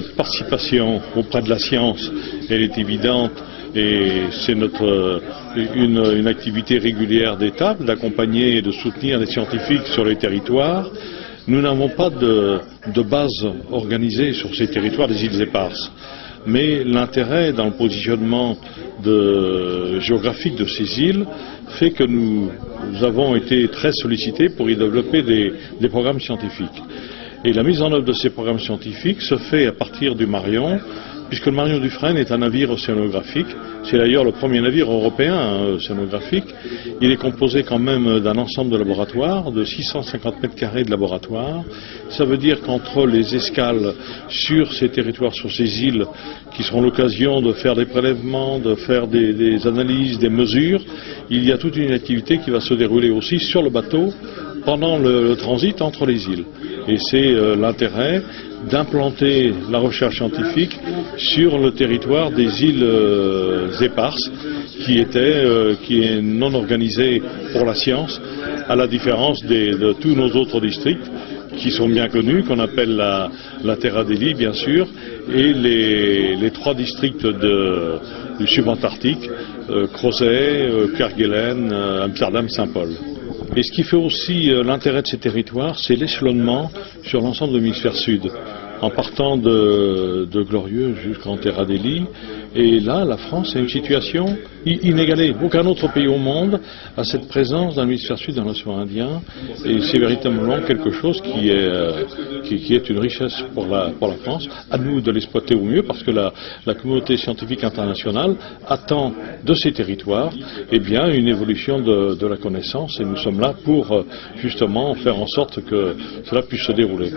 notre participation auprès de la science, elle est évidente et c'est une activité régulière d'État d'accompagner et de soutenir les scientifiques sur les territoires. Nous n'avons pas de base organisée sur ces territoires des îles éparses. Mais l'intérêt dans le positionnement géographique de ces îles fait que nous avons été très sollicités pour y développer des programmes scientifiques. Et la mise en œuvre de ces programmes scientifiques se fait à partir du Marion, puisque le Marion Dufresne est un navire océanographique. C'est d'ailleurs le premier navire européen océanographique. Il est composé quand même d'un ensemble de laboratoires, de 650 mètres carrés de laboratoires. Ça veut dire qu'entre les escales sur ces territoires, sur ces îles, qui seront l'occasion de faire des prélèvements, de faire des analyses, des mesures, il y a toute une activité qui va se dérouler aussi sur le bateau pendant le transit entre les îles. Et c'est l'intérêt d'implanter la recherche scientifique sur le territoire des îles éparses qui est non organisé pour la science, à la différence de tous nos autres districts qui sont bien connus, qu'on appelle la Terra Delli bien sûr, et les 3 districts du subantarctique, Crozet, Kerguelen, Amsterdam, Saint-Paul. Et ce qui fait aussi l'intérêt de ces territoires, c'est l'échelonnement sur l'ensemble de l'hémisphère sud, en partant de Glorieux jusqu'en Terra Delli. Et là, la France a une situation inégalée. Aucun autre pays au monde a cette présence dans l'hémisphère sud dans l'océan Indien. Et c'est véritablement quelque chose qui est une richesse pour la France. À nous de l'exploiter au mieux, parce que la communauté scientifique internationale attend de ces territoires une évolution de la connaissance. Et nous sommes là pour justement faire en sorte que cela puisse se dérouler.